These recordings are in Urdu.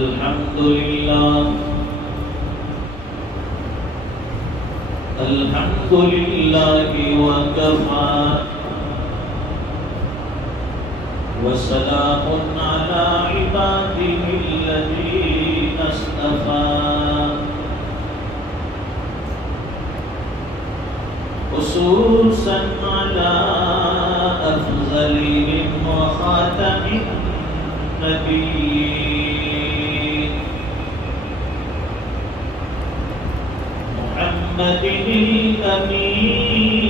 الحمد لله الحمد لله وكفى وسلام على عباده الذين اصطفى خصوصا على أفضلهم وخاتم النبيين محمد الأمين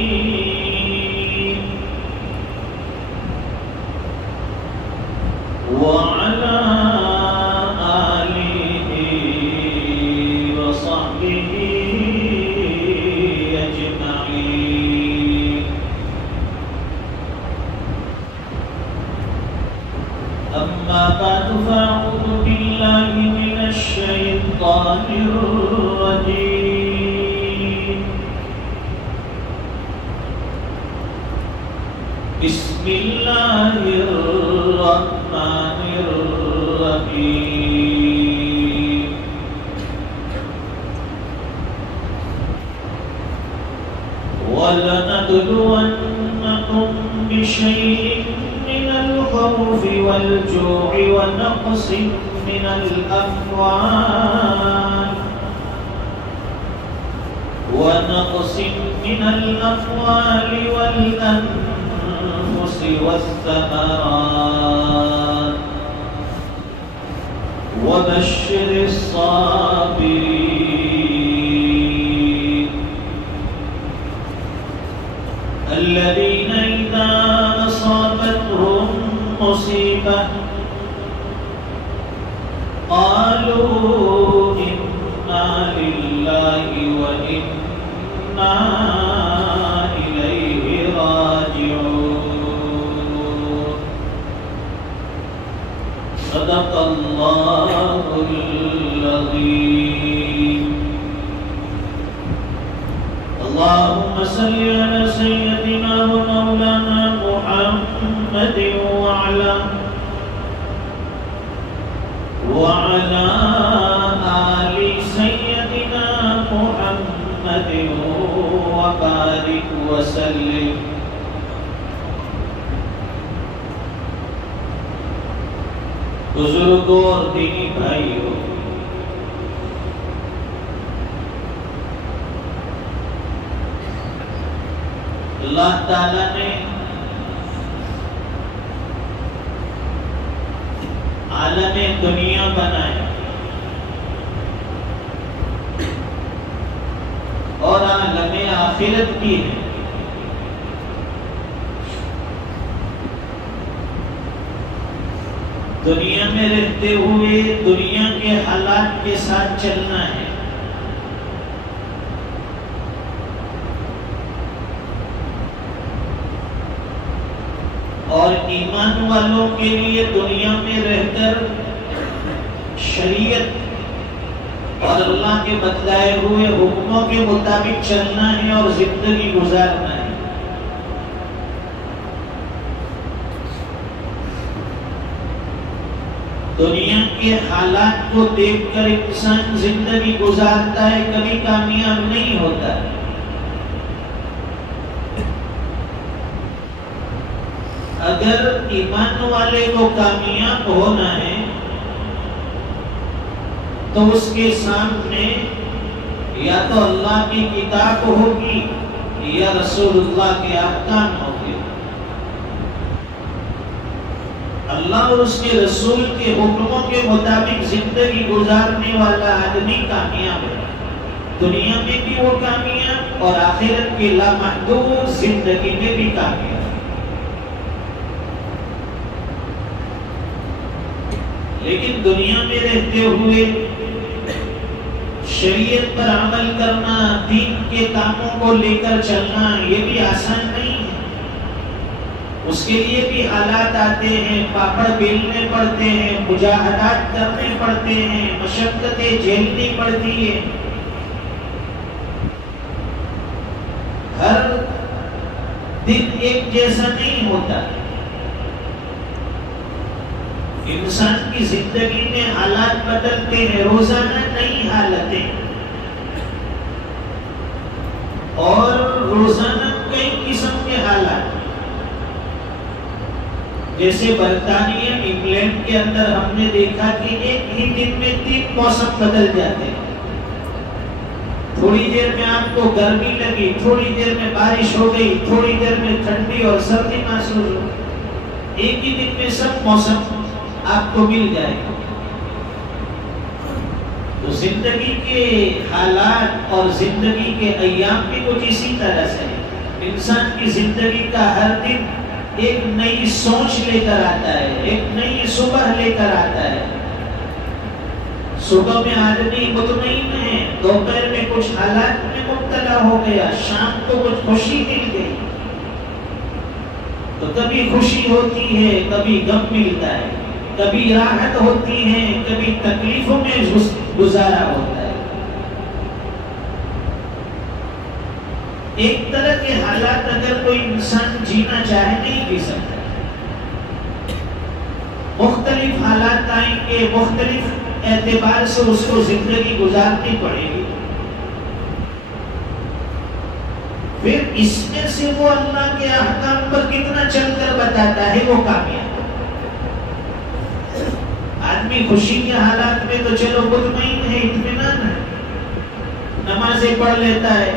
وعلى آله وصحبه أجمعين. أما بعد فأعوذ بالله من الشيطان الرجيم. بسم الله الرحمن الرحيم. ولنبلونكم بشيء من الخوف والجوع ونقص من الأموال والأنفس والثمرات وبشر الصابرين الذين إذا أصابتهم مصيبة قالوا إنا لله وإنا إليه راجعون. صدق الله العظيم. اللهم صل على سيدنا ومولانا محمد وعلى آل سيدنا محمد وبارك وسلم. بزرگوں اور دینی بھائیوں، اللہ تعالیٰ نے عالم دنیا بنایا اور عالم آخرت بھی ہے. دنیا میں رہتے ہوئے دنیا کے حالات کے ساتھ چلنا ہے. اور ایمان والوں کے لیے دنیا میں رہ کر شریعت اور اللہ کے بتلائے ہوئے حکموں کے مطابق چلنا ہے اور زندگی گزارنا ہے. دنیا کے حالات کو دیکھ کر انسان زندگی گزارتا ہے، کبھی کامیاب نہیں ہوتا ہے. اگر ایمان والے کو کامیاب ہونا ہے تو اس کے سامنے یا تو اللہ کی کتاب ہوگی یا رسول اللہ کے احکام ہوگی. اللہ اور اس کے رسول کے حکموں کے مطابق زندگی گزارنے والا آدمی کامیاب ہے. دنیا میں بھی وہ کامیاب اور آخرت کی لامحدود زندگی میں بھی کامیاب. لیکن دنیا میں رہتے ہوئے شریعت پر عمل کرنا، دین کے کاموں کو لے کر چلنا، یہ بھی آسان نہیں ہے. اس کے لیے بھی حالات آتے ہیں، پاپڑ بیلنے پڑتے ہیں، مجاہدات کرنے پڑتے ہیں، مشقتیں جھیلنی پڑتی ہیں. ہر دن ایک جیسا نہیں ہوتا. انسان کی زندگی میں حالات بدلتے ہیں، روزانہ نئی حالتیں، اور روزانہ کئی قسم کے حالات. جیسے برطانیہ انگلینڈ کے اندر ہم نے دیکھا کہ ایک ہی دن میں 3 موسم بدل جاتے ہیں. تھوڑی دیر میں آپ کو گرمی لگی، تھوڑی دیر میں بارش ہو گئی، تھوڑی دیر میں ٹھنڈی اور سردی محسوس ہو. ایک ہی دن میں سب موسم آپ کو مل جائے گا. تو زندگی کے حالات اور زندگی کے ایام بھی کچھ اسی طرح سے ہے. انسان کی زندگی کا ہر دن ایک نئی سوچ لے کر آتا ہے، ایک نئی صبح لے کر آتا ہے. صبح میں آدمی مطمئن ہے، دوپہر میں کچھ حالات میں مبتلا ہو گیا، شام کو کچھ خوشی مل گئی. تو کبھی خوشی ہوتی ہے، کبھی غم ملتا ہے، کبھی راحت ہوتی ہے، کبھی تکلیفوں میں گزارا ہوتا ہے. ایک طرح کے حالات اگر کوئی انسان جینا چاہے نہیں جی سکتا. مختلف حالات آئیں گے، مختلف اعتبار سے اس کو زندگی گزارنی پڑے گی. پھر اس میں سے وہ اللہ کے احکام پر کتنا چل کر بتاتا ہے وہ کامیاب. آدمی خوشی کے حالات میں تو چلو مطمئن ہے، اطمینان ہے، نمازیں پڑھ لیتا ہے،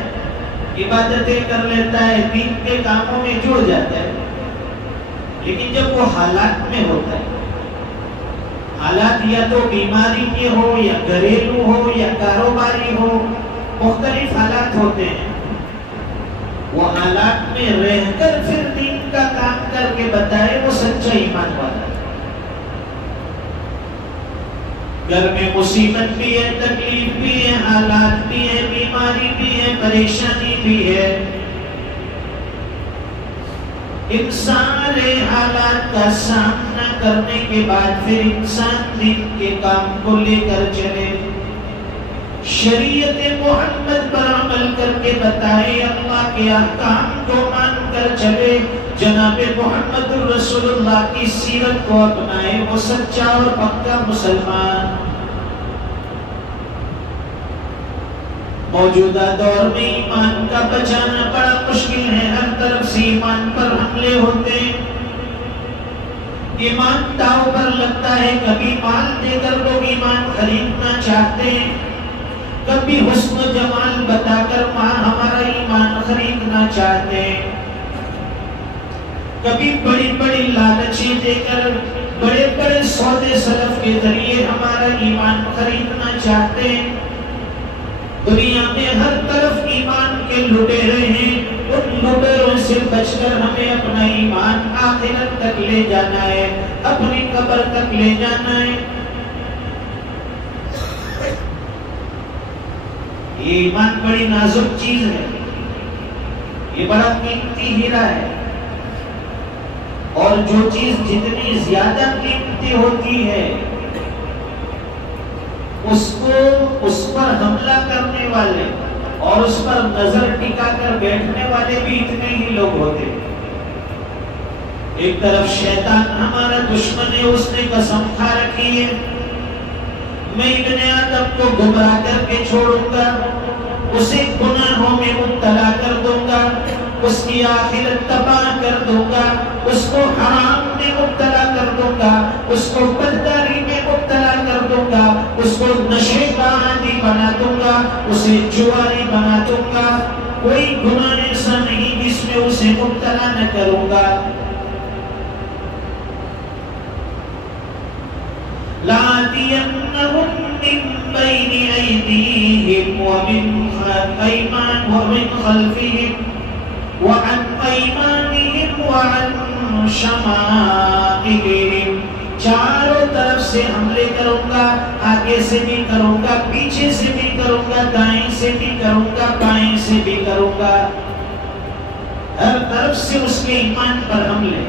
عبادتیں کر لیتا ہے، دین کے کاموں میں جڑ جاتا ہے. لیکن جب وہ حالات میں ہوتا ہے، حالات یا تو بیماری کے ہو یا گھریلو ہو یا کاروباری ہو، مختلف حالات ہوتے ہیں. وہ حالات میں رہ کر پھر دین کا کام کر کے بتائے وہ سچا ایمان والا. گھر میں مصیبت بھی ہے، تکلیف بھی ہے، حالات بھی ہے، بیماری بھی ہے، پریشانی بھی ہے. ان سارے حالات کا سامنا کرنے کے بعد پھر انسان دین کے کام کو لے کر چلے، شریعت محمد پر عمل کر کے بتائے، اللہ کے احکام کو مان کر چلے، جناب محمد رسول اللہ کی سیرت کو اپنائے، وہ سچا اور پکا مسلمان. موجودہ دور میں ایمان کا بچانا بڑا مشکل ہے. ہر طرف سے ایمان پر حملے ہوتے ہیں، ایمان داؤ پر لگتا ہے. کبھی مال دے کر لوگ ایمان خریدنا چاہتے ہیں، کبھی حسن و جمال بتا کر ہمارا ایمان خریدنا چاہتے ہیں، کبھی بڑی بڑی لالچیں دے کر بڑے بڑے سودے سلف کے ذریعے ہمارا ایمان خریدنا چاہتے ہیں. دنیا میں ہر طرف ایمان کے لٹیرے ہیں. ان لٹیروں سے بچ کر ہمیں اپنا ایمان آخرت تک لے جانا ہے، اپنی قبر تک لے جانا ہے. یہ ایمان بڑی نازک چیز ہے، یہ بڑا قیمتی ہیرا ہے. اور جو چیز جتنی زیادہ قیمتی ہوتی ہے اس پر حملہ کرنے والے اور اس پر نظر ٹکا کر بیٹھنے والے بھی اتنے ہی لوگ ہوتے ہیں. ایک طرف شیطان ہمارا دشمن ہے، اس نے قسم کھا رکھی ہے میں ابن آدم کو گمراہ کر کے چھوڑوں گا، اسے گناہوں میں مبتلا کر دوں گا، اس کی آخرت تباہ کر دوں گا، اس کو حرام میں مبتلا کر دوں گا، اس کو بدکاری میں مبتلا کر دوں گا، اس کو نشے کا عادی بنا دوں گا، اسے جواری بنا دوں گا. کوئی گناہ ایسا نہیں جس میں اسے مبتلا نہ کروں گا. لَآتِيَنَّهُم مِّن بَيْنِ أَيْدِيهِمْ وَمِنْ خَلْفِهِمْ وَعَنْ أَيْمَانِهِمْ وَعَنْ شَمَائِلِهِمْ. چاروں طرف سے حملے کروں گا، آگے سے بھی کروں گا، پیچھے سے بھی کروں گا، دائیں سے بھی کروں گا، بائیں سے بھی کروں گا. ہر طرف سے اس کے ایمان پر حملے.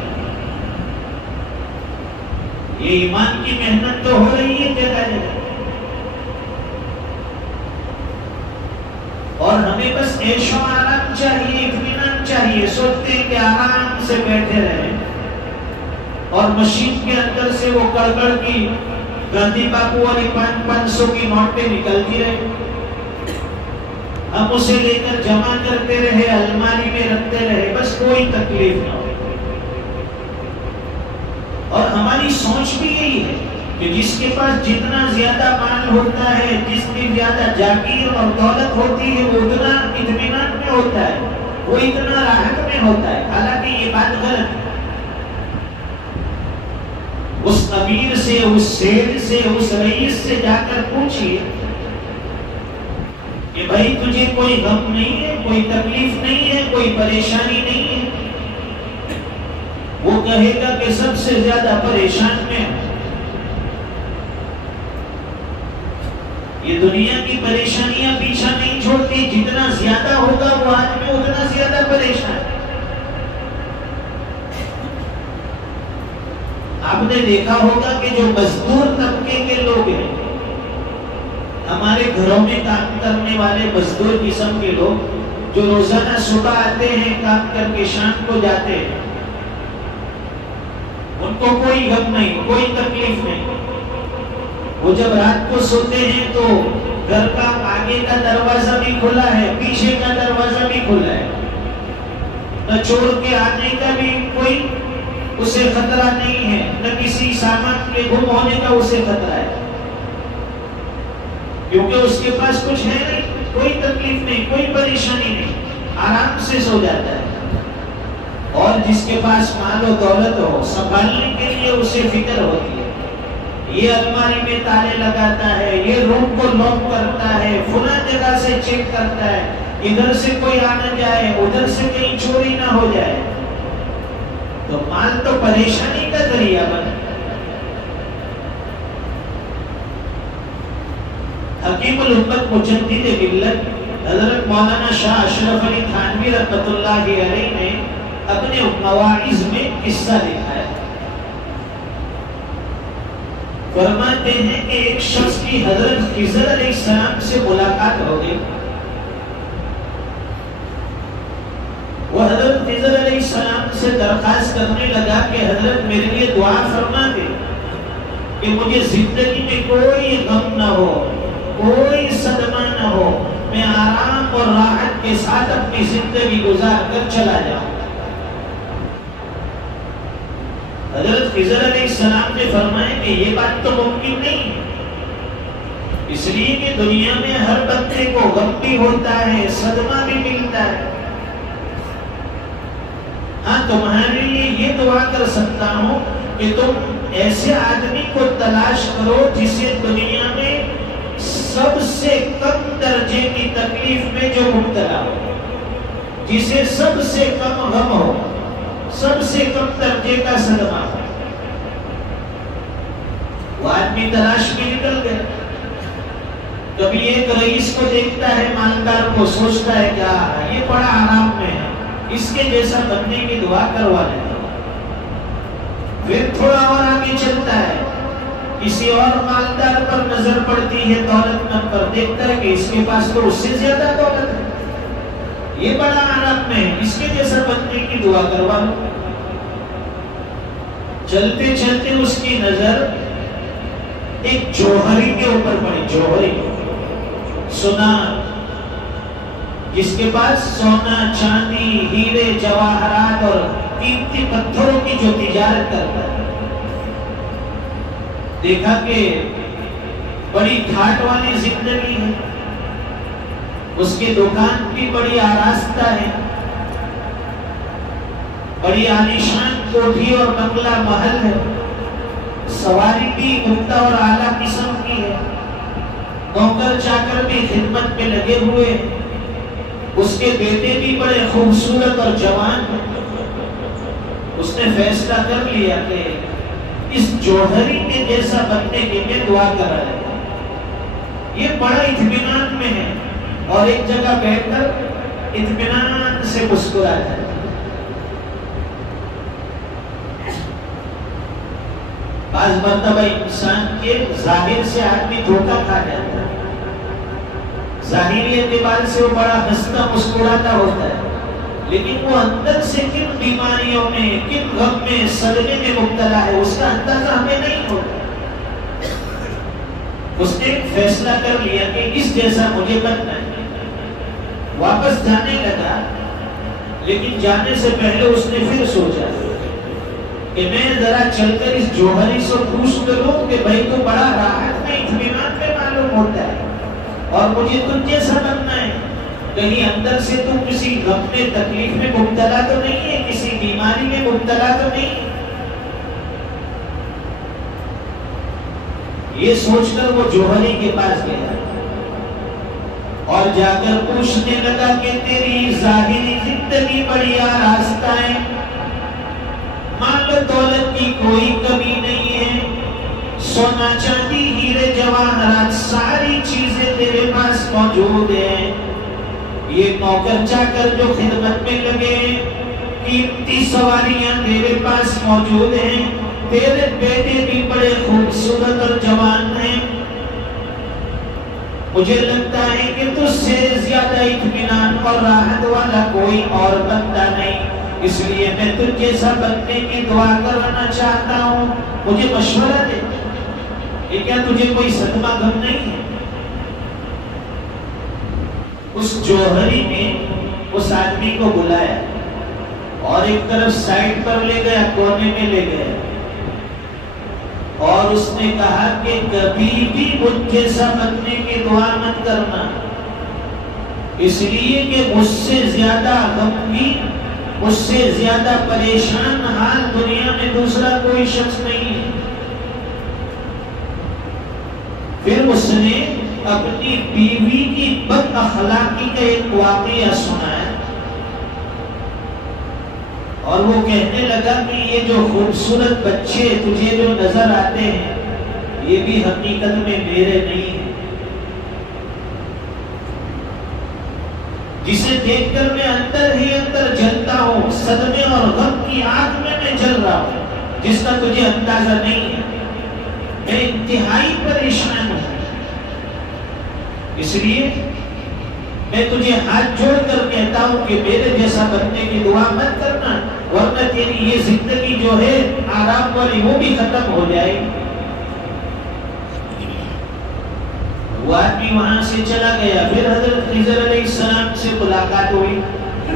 یہ ایمان کی محنت تو ہو رہی ہے جگہ جگہ، اور ہمیں بس عیش و آرام چاہیے، اطمینان چاہیے. سوچتے ہیں کہ آرام سے بیٹھے رہیں اور مشین کے اندر سے وہ کڑکڑ کی گاندھی باپو والی 500 کی نوٹیں نکلتی رہے، ہم اسے لے کر جمع کرتے رہے، الماری میں رکھتے رہے، بس کوئی تکلیف نہ ہو۔ اور ہماری سوچ بھی یہی ہے کہ جس کے پاس جتنا زیادہ مال ہوتا ہے، جس کی زیادہ جاگیر اور دولت ہوتی ہے، وہ اتنا اطمینان میں ہوتا ہے، وہ اتنا راحت میں ہوتا ہے۔ حالانکہ یہ بات غلط ہے۔ اس امیر سے، اس سیٹ سے، اس رئیس سے جا کر پوچھئے کہ بھائی تجھے کوئی غم نہیں ہے، کوئی تکلیف نہیں ہے، کوئی پریشانی نہیں ہے؟ وہ کہے گا کہ سب سے زیادہ پریشان میں ہوں۔ یہ دنیا کی پریشانیاں پیچھا نہیں چھوڑتی، جتنا زیادہ ہوگا وہ آدمی اتنا زیادہ پریشان ہے۔ آپ نے دیکھا ہوگا کہ جو مزدور طبقے کے لوگ ہیں، ہمارے گھروں میں کام کرنے والے مزدور قسم کے لوگ جو روزانہ صبح آتے ہیں کام کر کے شام کو جاتے ہیں، ان کو کوئی غم نہیں، کوئی تکلیف نہیں۔ وہ جب رات کو سوتے ہیں تو گھر کا آگے کا دروازہ بھی کھلا ہے، پیچھے کا دروازہ بھی کھلا ہے، نہ چور کے آنے کا بھی کوئی اسے خطرہ نہیں ہے، نہ کسی سامان کے گم ہونے کا اسے خطرہ ہے، کیونکہ اس کے پاس کچھ ہے نہیں، کوئی تکلیف نہیں، کوئی پریشانی نہیں، آرام سے سو جاتا ہے۔ اور جس کے پاس مال و دولت ہو، سنبھالنے کے لیے اسے فکر ہوتی ہے، یہ الماری میں تالے لگاتا ہے، یہ روم کو لاک کرتا ہے، فلاں جگہ سے چیک کرتا ہے، ادھر سے کوئی آ نہ جائے، ادھر سے کہیں چوری نہ ہو جائے۔ تو مال تو پریشانی کا ذریعہ بنا۔ حکیم الامت مجدد ملت حضرت مولانا شاہ اشرف علی تھانوی رحمۃ اللہ علیہ نے اپنے مواعظ میں قصہ لکھا ہے۔ فرماتے ہیں کہ ایک شخص کی حضرت خضر علیہ السلام سے ملاقات ہو گئی۔ وہ حضرت خضر علیہ السلام سے درخواست کرنے لگا کہ حضرت میرے لیے دعا فرما دے کہ مجھے زندگی میں کوئی غم نہ ہو، کوئی صدمہ نہ ہو، میں آرام اور راحت کے ساتھ اپنی زندگی گزار کر چلا جاؤں۔ حضرت خضر علیہ السلام نے فرمایا کہ یہ بات تو ممکن نہیں ہے، اس لیے کہ دنیا میں ہر بندے کو غم بھی ہوتا ہے، صدمہ بھی ملتا ہے۔ ہاں تمہارے لیے یہ دعا کر سکتا ہوں کہ تم ایسے آدمی کو تلاش کرو جسے دنیا میں سب سے کم درجے کی تکلیف میں جو مبتلا ہو، جسے سب سے کم غم ہو، سب سے کم درجے کا صدمہ ہو۔ وہ آدمی تلاش میں نکل گیا۔ کبھی ایک رئیس کو دیکھتا ہے، مالدار کو، سوچتا ہے کیا یہ بڑا آرام میں ہے، اس کے جیسا بننے کی دعا کروا لیتا۔ پھر تھوڑا اور آگے چلتا ہے، کسی اور مالدار پر نظر پڑتی ہے، دولت مند پر، دیکھتا ہے کہ اس کے پاس تو اس سے زیادہ دولت ہے، یہ بڑا آرام میں ہے، اس کے جیسا بننے کی دعا کروا لو۔ چلتے چلتے اس کی نظر ایک جوہری کے اوپر پڑی، جوہری، سونا، جس کے پاس سونا، چاندی، ہیرے، جواہرات اور قیمتی پتھروں کی جو تجارت کرتا ہے۔ دیکھا کہ بڑی ٹھاٹ والی زندگی ہے، اس کی دکان بھی بڑی آراستہ ہے، بڑی عالیشان کوٹھی اور بنگلہ محل ہے، سواری بھی عمدہ اور اعلیٰ قسم کی ہے، نوکر چاکر بھی خدمت میں لگے ہوئے ہیں، اس کے بیٹے بھی بڑے خوبصورت اور جوان ہیں۔ اس نے فیصلہ کر لیا کہ اس جوہری کے جیسا بننے کے لیے دعا کرا جائے۔ یہ بڑا اطمینان میں ہے اور ایک جگہ بیٹھ کر اطمینان سے مسکرا جائے۔ بعض مرتبہ انسان کے ظاہر سے آدمی دھوکہ کھا جاتا ہے، ظاہری اعتبار سے وہ بڑا ہنستا مسکراتا ہوتا ہے، لیکن وہ اندر سے کن بیماریوں میں، کن غم میں، صدمے میں مبتلا ہے، اس کا اندازہ ہمیں نہیں ہوتا۔ اس نے ایک فیصلہ کر لیا کہ اس جیسا مجھے بننا ہے، واپس جانے لگا، لیکن جانے سے پہلے اس نے پھر سوچا کہ میں ذرا چل کر اس جوہری سے پوچھ کروں کہ بھائی تو بڑا راحت میں، اطمینان میں معلوم ہوتا ہے، اور مجھے تم جیسا بننا ہے، کہیں اندر سے تم کسی غم میں، تکلیف میں مبتلا تو نہیں ہے، کسی بیماری میں مبتلا تو نہیں ہے۔ یہ سوچ کر وہ جوہری کے پاس گیا اور جا کر پوچھنے لگا کہ تیری ظاہری زندگی بڑی آراستہ ہے، مال و دولت کی کوئی کمی نہیں ہے، سونا چاندی ہیرے جواہرات ساری چیزیں تیرے پاس موجود ہیں، یہ نوکر چاکر جو خدمت میں لگے، قیمتی سواریاں تیرے پاس موجود ہیں، تیرے بیٹے بھی بڑے خوبصورت اور جوان ہیں، مجھے لگتا ہے کہ تجھ سے زیادہ اطمینان اور راحت والا کوئی اور بندہ نہیں، اس لیے میں تجھ جیسا بننے کی دعا کرنا چاہتا ہوں، مجھے مشورہ دے۔ یہ کیا تجھے کوئی صدمہ غم نہیں ہے؟ اس جوہری نے اس آدمی کو بلایا اور ایک طرف سائڈ پر لے گیا، کونے میں لے گیا، اور اس نے کہا کہ کبھی بھی مجھ جیسا بننے کی دعا مت کرنا، اس لیے کہ مجھ سے زیادہ غمگین، مجھ سے زیادہ پریشان حال دنیا میں دوسرا کوئی شخص نہیں ہے۔ پھر اس نے اپنی بیوی کی بد اخلاقی کا ایک واقعہ سنایا اور وہ کہنے لگا کہ یہ جو خوبصورت بچے تجھے جو نظر آتے ہیں یہ بھی حقیقت میں میرے نہیں ہیں، جسے دیکھ کر میں اندر ہی اندر جلتا ہوں، صدمے اور غم کی آگ میں میں جل رہا ہوں، جس کا تجھے اندازہ نہیں ہے، میں انتہائی پریشان ہوں، اس لیے میں تجھے ہاتھ جوڑ کر کہتا ہوں کہ میرے جیسا بننے کی دعا مت کرنا، ورنہ تیری یہ زندگی جو ہے آرام والی وہ بھی ختم ہو جائے گی۔ وہ آدمی وہاں سے چلا گیا، پھر حضرت خضر علیہ السلام سے ملاقات ہوئی،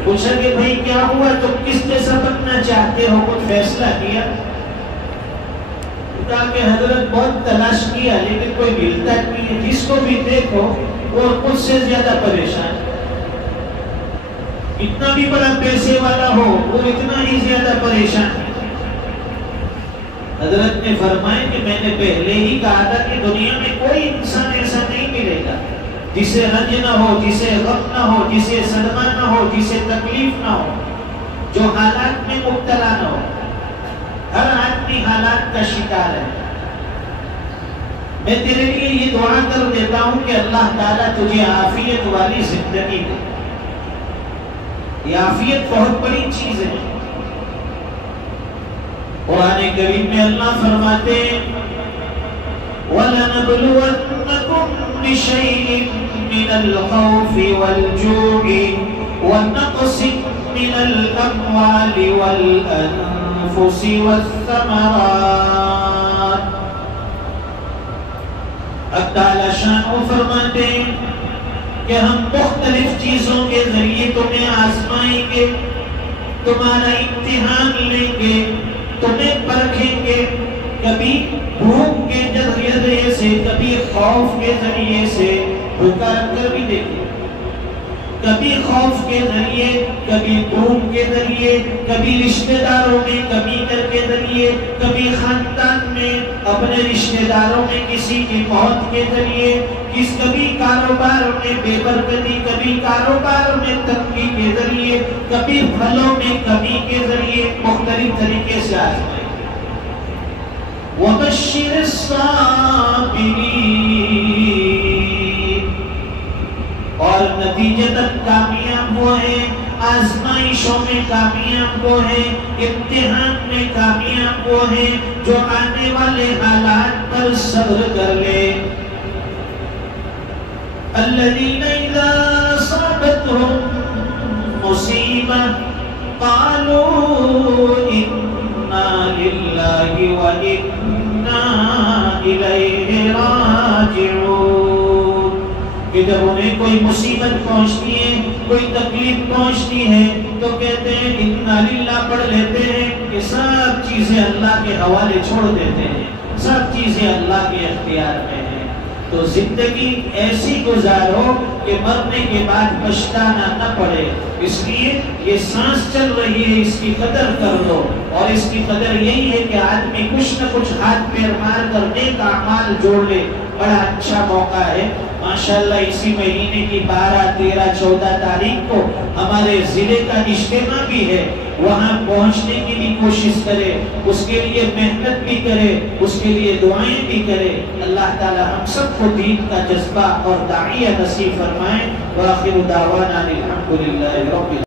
پوچھا کہ بھائی کیا ہوا، تم کس جیسا بننا چاہتے ہو، کچھ فیصلہ کیا؟ کہا کہ حضرت بہت تلاش کیا لیکن کوئی ملتا نہیں ہے، جس کو بھی دیکھو وہ خود سے زیادہ پریشان، اتنا بھی بڑا پیسے والا ہو وہ اتنا ہی زیادہ پریشان ہے۔ حضرت نے فرمایا کہ میں نے پہلے ہی کہا تھا کہ دنیا میں کوئی انسان ایسا نہیں ملے گا جسے رنج نہ ہو، جسے غم نہ ہو، جسے صدمہ نہ ہو، جسے تکلیف نہ ہو، جو حالات میں مبتلا نہ ہو۔ ہر آدمی حالات کا شکار ہے۔ میں تیرے لیے یہ دعا کر دیتا ہوں کہ اللہ تعالیٰ تجھے عافیت والی زندگی دے۔ یہ عافیت بہت بڑی چیز ہے۔ قرآن کریم میں اللہ فرماتے ہیں وَلَنَبْلُوَنَّكُمْ بِشَيْءٍ مِّنَ الْخَوْفِ وَالْجُوعِ وَنَقْصٍ مِّنَ الْأَمْوَالِ وَالْأَنفُسِ وَالثَّمَرَاتِ۔ اب تعالیٰ شان فرماتے ہیں کہ ہم مختلف چیزوں کے ذریعے تمہیں آزمائیں گے، تمہارا امتحان لیں گے، تمہیں پرکھیں گے، کبھی بھوک کے ذریعے سے، کبھی خوف کے ذریعے سے، بھوکا کر بھی دیکھیں، کبھی خوف کے ذریعے، کبھی بھوک کے ذریعے، کبھی رشتہ داروں میں کمی کر کے ذریعے، کبھی خاندان میں اپنے رشتہ داروں میں کسی کی موت کے ذریعے، کبھی کاروبار میں بے برکتی، کبھی کاروبار میں تنگی کے ذریعے، کبھی پھلوں میں کمی کے ذریعے، مختلف طریقے سے آزمائیں۔ وَبَشِّرِ الصَّابِرِينَ، اور نتیجتاً کامیاب وہ ہیں، آزمائشوں میں کامیاب وہ ہیں، امتحان میں کامیاب وہ ہیں جو آنے والے حالات پر صبر کر لے۔ الذين إذا أصابتهم مصیبہ قالوا انا للہ وانا الیہ راجعون، کہ جب انہیں کوئی مصیبت پہنچتی ہے، کوئی تکلیف پہنچتی ہے تو کہتے ہیں انا للہ پڑھ لیتے ہیں کہ سب چیزیں اللہ کے حوالے چھوڑ دیتے ہیں، سب چیزیں اللہ کے اختیار میں ہیں۔ تو زندگی ایسی گزارو کہ مرنے کے بعد پچھتانا نہ پڑے، اس لیے یہ سانس چل رہی ہے، اس کی قدر کر لو، اور اس کی قدر یہی ہے کہ آدمی کچھ نہ کچھ ہاتھ پیر مار کر نیک اعمال جوڑ لے۔ بڑا اچھا موقع ہے ماشاءاللہ، اسی مہینے کی 12، 13، 14 تاریخ کو ہمارے ضلع کا اجتماع بھی ہے، وہاں پہنچنے کی بھی کوشش کرے، اس کے لیے محنت بھی کرے، اس کے لیے دعائیں بھی کرے۔ اللہ تعالی ہم سب کو دین کا جذبہ اور داعیہ نصیب فرمائے۔ وآخر دعوانا الحمدللہ رب